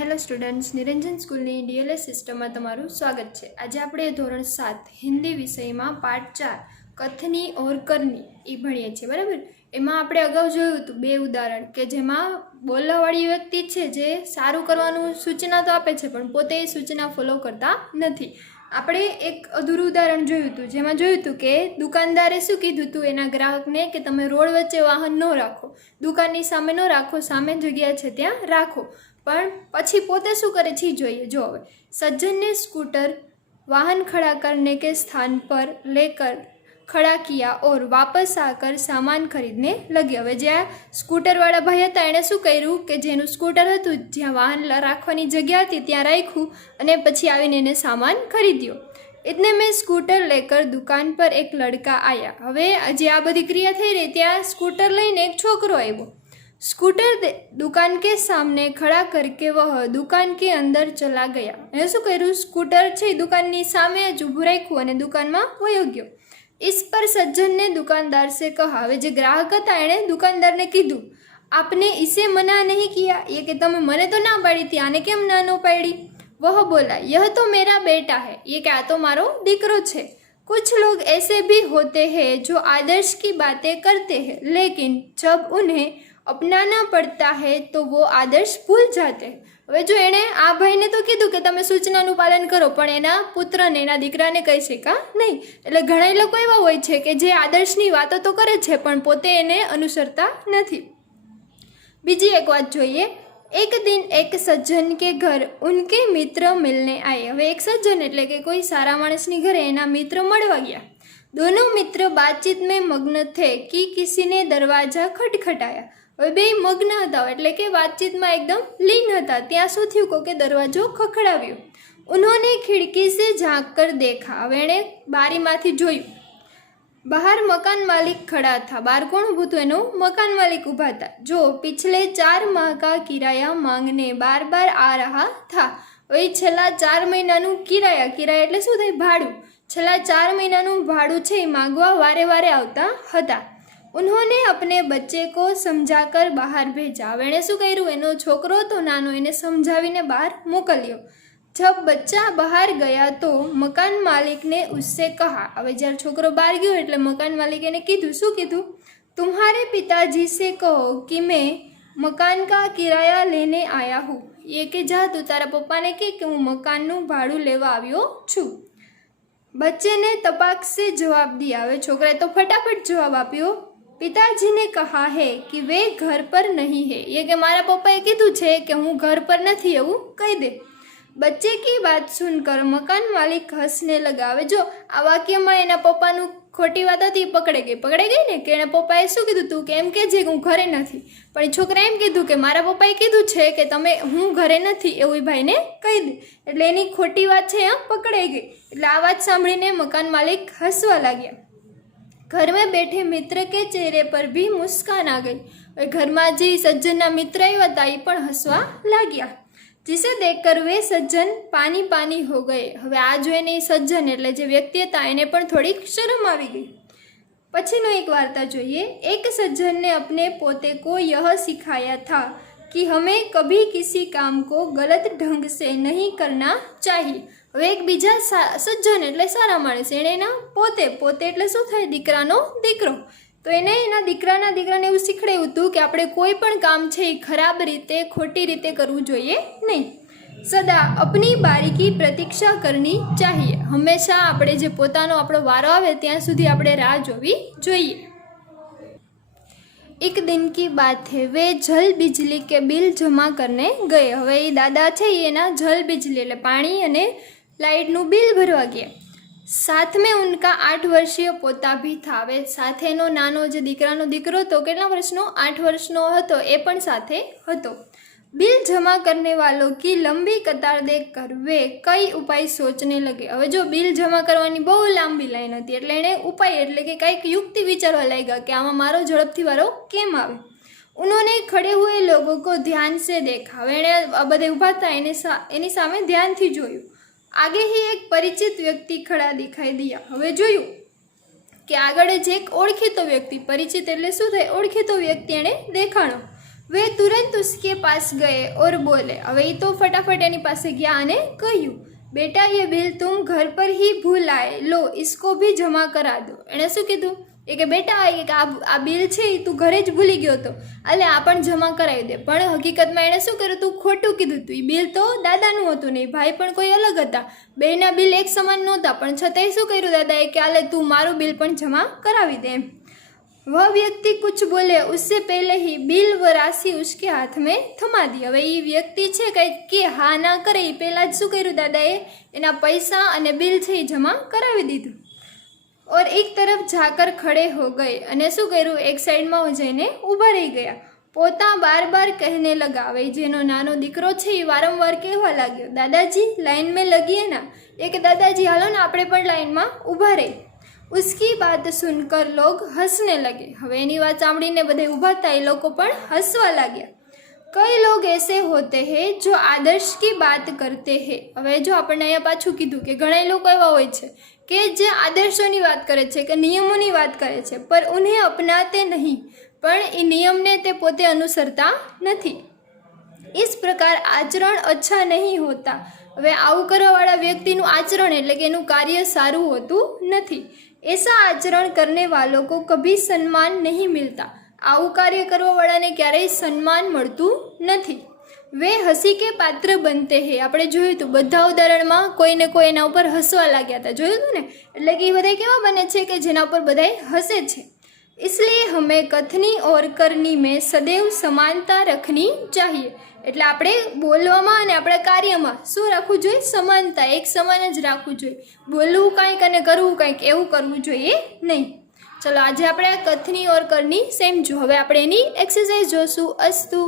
Hello students, Niranjan स्कूलनी DLS system में तमारू स्वागत है। आज આપણે ધોરણ 7 हिंदी વિષયમાં પાઠ 4 કથની ઓર કરની એ ભણીએ છીએ, બરાબર। એમાં આપણે અગાઉ જોયું હતું બે ઉદાહરણ કે જેમાં બોલવાવાળી વ્યક્તિ છે જે સારું કરવાનું સૂચના તો આપે છે પણ પોતે એ સૂચના ફોલો કરતા નથી। આપણે એક અધૂરું ઉદાહરણ જોયું હતું જેમાં જોયું હતું કે દુકાનદારે શું કીધું હતું એના ગ્રાહકને કે તમે રોડ વચ્ચે વાહન ન રાખો, દુકાનની સામે ન રાખો, સામે જગ્યા છે ત્યાં રાખો। પણ પછી પોતે શું કરે છે જોઈએ जो હવે सज्जन ने स्कूटर वाहन खड़ा करने के स्थान पर लेकर खड़ा किया और वापस आकर सामान खरीदने लगे। હવે જ્યાં સ્કૂટરવાળા ભાઈ હતા એણે શું કર્યું કે જેનું સ્કૂટર હતું જ્યાં વાહન રાખવાની જગ્યા હતી ત્યાં રાખ્યું અને પછી આવીને એને સામાન ખરીદ્યો। इतने में स्कूटर लेकर दुकान पर एक लड़का आया। હવે જે આ બધી ક્રિયા થઈ રહી ત્યાં સ્કૂટર લઈને એક છોકરો આવ્યો। स्कूटर दुकान के सामने खड़ा करके वह दुकान के अंदर चला गया। એને શું કર્યું, સ્કૂટર છે દુકાનની સામે જ ઊભું રાખ્યું અને દુકાનમાં વયો ગયો। इस पर सज्जन ने दुकानदार से कहा। હવે જે ગ્રાહક હતા એણે દુકાનદારને કીધું, आपने इसे मना नहीं किया, ये कि તમે મને તો ના પાડી હતી, આને કેમ ના નો પાડી। वह बोला, यह तो मेरा बेटा है, ये कि આ તો મારો દીકરો છે। कुछ लोग ऐसे भी होते हैं जो आदर्श की बातें करते हैं लेकिन जब उन्हें अपनाना पड़ता है तो वो आदर्श भूल जाते हैं। હવે જો એણે આ ભાઈને તો કીધું કે તમે સૂચનાનું પાલન કરો પણ એના પુત્રને એના દીકરાને કહી શકા નહીં। એટલે ઘણા લોકો એવા હોય છે કે જે આદર્શની વાતો તો કરે છે પણ પોતે એને અનુસરતા નથી। બીજી એક વાત જોઈએ। एक दिन एक सज्जन के घर उनके मित्र मिलने आए। હવે એક સજ્જન એટલે કે કોઈ સારા માણસની ઘરે એના મિત્ર મળવા ગયા। दोनों मित्र बातचीत में मग्न थे कि किसी ने दरवाजा खटखटाया। હવે બે મગ્ન હતા એટલે કે વાતચીતમાં એકદમ લીન હતા। ત્યાં શું થયું કે દરવાજો ખખડાવ્યો। उन्होंने खिड़की से झांक कर देखा। હવે એણે બારીમાંથી જોયું। बाहर मकान मालिक खड़ा था। बाहर कौन ऊभું હતું? એનો मकान मालिक ઊભા હતા जो पिछले 4 माह का किराया मांगने बार बार आ रहा था। હવે છેલ્લા 4 મહિનાનું કિરાયા એટલે શું થાય? ભાડું। છેલ્લા 4 મહિનાનું ભાડું છે એ માંગવા વારે વારે આવતા હતા। उन्होंने अपने बच्चे को समझाकर बाहर भेजा। હવે એણે શું કર્યું, એનો છોકરો હતો નાનો એને સમજાવીને બહાર મોકલ્યો। जब बच्चा बाहर गया तो मकान मालिक ने उससे कहा। હવે જ્યારે છોકરો બહાર ગયો એટલે મકાન માલિક એને કીધું, શું કીધું? तुम्हारे पिताजी से कहो कि मैं मकान का किराया लेने आया हूँ। ये કે જા તું તારા પપ્પાને કે હું મકાનનું ભાડું લેવા આવ્યો છું। बच्चे ने तपाक से जवाब दिया। હવે છોકરાએ તો ફટાફટ જવાબ આપ્યો। पिताजी ने कहा है कि वे घर पर नहीं है। ये કે મારા પપ્પાએ કીધું છે કે હું ઘર પર નથી એવું કહી દે। बच्चे की बात सुनकर मकान मालिक हंसने लगा। હવે જો આ વાક્યમાં એના પપ્પાનું ખોટી વાત હતી પકડાઈ ગઈ ને કે એના પપ્પાએ શું કીધું તું કે એમ કે જે હું ઘરે નથી, પણ એ છોકરા એમ કીધું કે મારા પપ્પાએ કીધું છે કે તમે હું ઘરે નથી એવું એ ભાઈને કહી દે। એટલે એની ખોટી વાત છે આ પકડાઈ ગઈ। એટલે આ વાત સાંભળીને મકાન માલિક હસવા લાગ્યા। घर में बैठे मित्र के चेहरे पर भी मुस्कान आ गई। घરમાં જે સજ્જનના મિત્ર આવ્યા હતા એ પણ હસવા લાગ્યા। जिसे देखकर वे सज्जन पानी पानी हो गए। હવે આ જોઈને એ સજ્જન એટલે જે વ્યક્તિ હતા એને પણ થોડીક શરમ આવી ગઈ। પછીનો એક વાર્તા જોઈએ। एक सज्जन ने अपने पोते को यह सिखाया था कि हमें कभी किसी काम को गलत ढंग से नहीं करना चाहिए। હવે એક બીજા સજ્જન એટલે સારા માણસ એણે એના પોતે એટલે શું થાય? દીકરાનો દીકરો। તો એને એના દીકરાને એવું શીખવાડ્યું હતું કે આપણે કોઈ પણ કામ છે એ ખરાબ રીતે ખોટી રીતે કરવું જોઈએ નહીં। સદા अपनी बारी की प्रतीक्षा करनी चाहिए। હંમેશા આપણે જે પોતાનો આપણો વારો આવે ત્યાં સુધી આપણે રાહ જોવી જોઈએ। एक दिन की बात है, वे जल बिजली के बिल जमा करने गए। હવે એ દાદા છે એના જલ बिजली એટલે પાણી અને લાઇટનું બિલ ભરવા ગયા। साथ में उनका 8 वर्षीय पोता भी था। હવે સાથેનો નાનો જે દીકરાનો દીકરો હતો કેટલા વર્ષનો? 8 વર્ષનો હતો, એ પણ સાથે હતો। बिल जमा करने वालों की लंबी कतार देखकर वे कई उपाय सोचने लगे। હવે જો બિલ જમા કરવાની બહુ લાંબી લાઈન હતી એટલે એણે ઉપાય એટલે કે કંઈક યુક્તિ વિચારવા લાગ્યા કે આમાં મારો ઝડપથી વારો કેમ આવે। उन्होंने खड़े हुए लोगों को ध्यान से देखा। હવે એણે આ બધે ઊભા હતા એની સામે ધ્યાનથી જોયું। आगे ही एक परिचित व्यक्ति खड़ा दिखाई दिया। હવે જોયું કે આગળ જ એક ઓળખીતો વ્યક્તિ, પરિચિત એટલે શું થાય? ઓળખીતો વ્યક્તિ એણે દેખાણો। वे तुरंत उसके पास गए और बोले। હવે એ તો ફટાફટ એની પાસે ગયા અને કહ્યું, બેટા ये बिल तुम घर पर ही भूल आए, लो इसको भी जमा करा दो। એણે શું કીધું એ કે બેટા આ બિલ છે એ તું ઘરે જ ભૂલી ગયો હતો, એટલે આ પણ જમા કરાવી દે। પણ હકીકતમાં એણે શું કર્યું હતું, ખોટું કીધું હતું। એ બિલ તો દાદાનું હતું નહીં, ભાઈ પણ કોઈ અલગ હતા, બેના બિલ એક સમાન નહોતા, પણ છતાંય શું કર્યું દાદાએ કે આલે તું મારું બિલ પણ જમા કરાવી દે। वह व्यक्ति कुछ बोले उससे पहले ही बिल व राशि उसके हाथ में थमा दी। હવે એ વ્યક્તિ છે કંઈક કે હા ના કરે એ પહેલાં જ શું કર્યું દાદાએ એના પૈસા અને બિલ છે એ જમા કરાવી દીધું। और एक तरफ जाकर खड़े हो गए અને શું કર્યું એક સાઈડમાં જઈને ઊભા રહી ગયા। પોતા બાર બાર કહેને લગા। હવે જેનો નાનો દીકરો છે એ વારંવાર કહેવા લાગ્યો, દાદાજી લાઈન में लगिए ना, એ કે દાદાજી હાલો ને આપણે પણ લાઈનમાં ઊભા રહી। उसकी बात सुनकर लोग हंसने लगे। હવે એની વાત સાંભળીને બધા ઊભા હતા, એ લોકો પણ હસવા લાગ્યા। कई लोग ऐसे होते हैं जो आदर्श की बात करते हैं। હવે જો આપણને અહીંયા પાછું કીધું કે ઘણા લોકો એવા હોય છે કે જે આદર્શોની વાત કરે છે કે નિયમોની વાત કરે છે, પર ઉन्हें अपनाते नहीं, પણ એ નિયમને તે પોતે અનુસરતા નથી। इस प्रकार आचरण अच्छा नहीं होता। હવે આવું કરવાવાળા વ્યક્તિનું આચરણ એટલે કે એનું કાર્ય સારું હોતું નથી। ऐसा आचरण करने वालों को कभी सम्मान नहीं मिलता। આવું કાર્ય કરવાવાળાને ક્યારેય સન્માન મળતું નથી। वे हंसी के पात्र बनते हैं। આપણે જોયું હતું બધા ઉદાહરણમાં કોઈને કોઈ એના ઉપર હસવા લાગ્યા હતા, જોયું હતું ને, એટલે કે એ બધા કેવા બને છે કે જેના ઉપર બધાય હસે છે। इसलिए हमें कथनी और करनी में सदैव समानता रखनी चाहिए। એટલે આપણે બોલવામાં અને આપણા કાર્યમાં શું રાખવું જોઈએ, સમાનતા, એક સમાન જ રાખવું જોઈએ। બોલવું કંઈક અને કરવું કંઈક એવું કરવું જોઈએ નહીં। ચલો આજે આપણે કથની ઓર કરની સમજ્યું। હવે આપણે એની એક્સરસાઇઝ જોશું। અસ્તુ।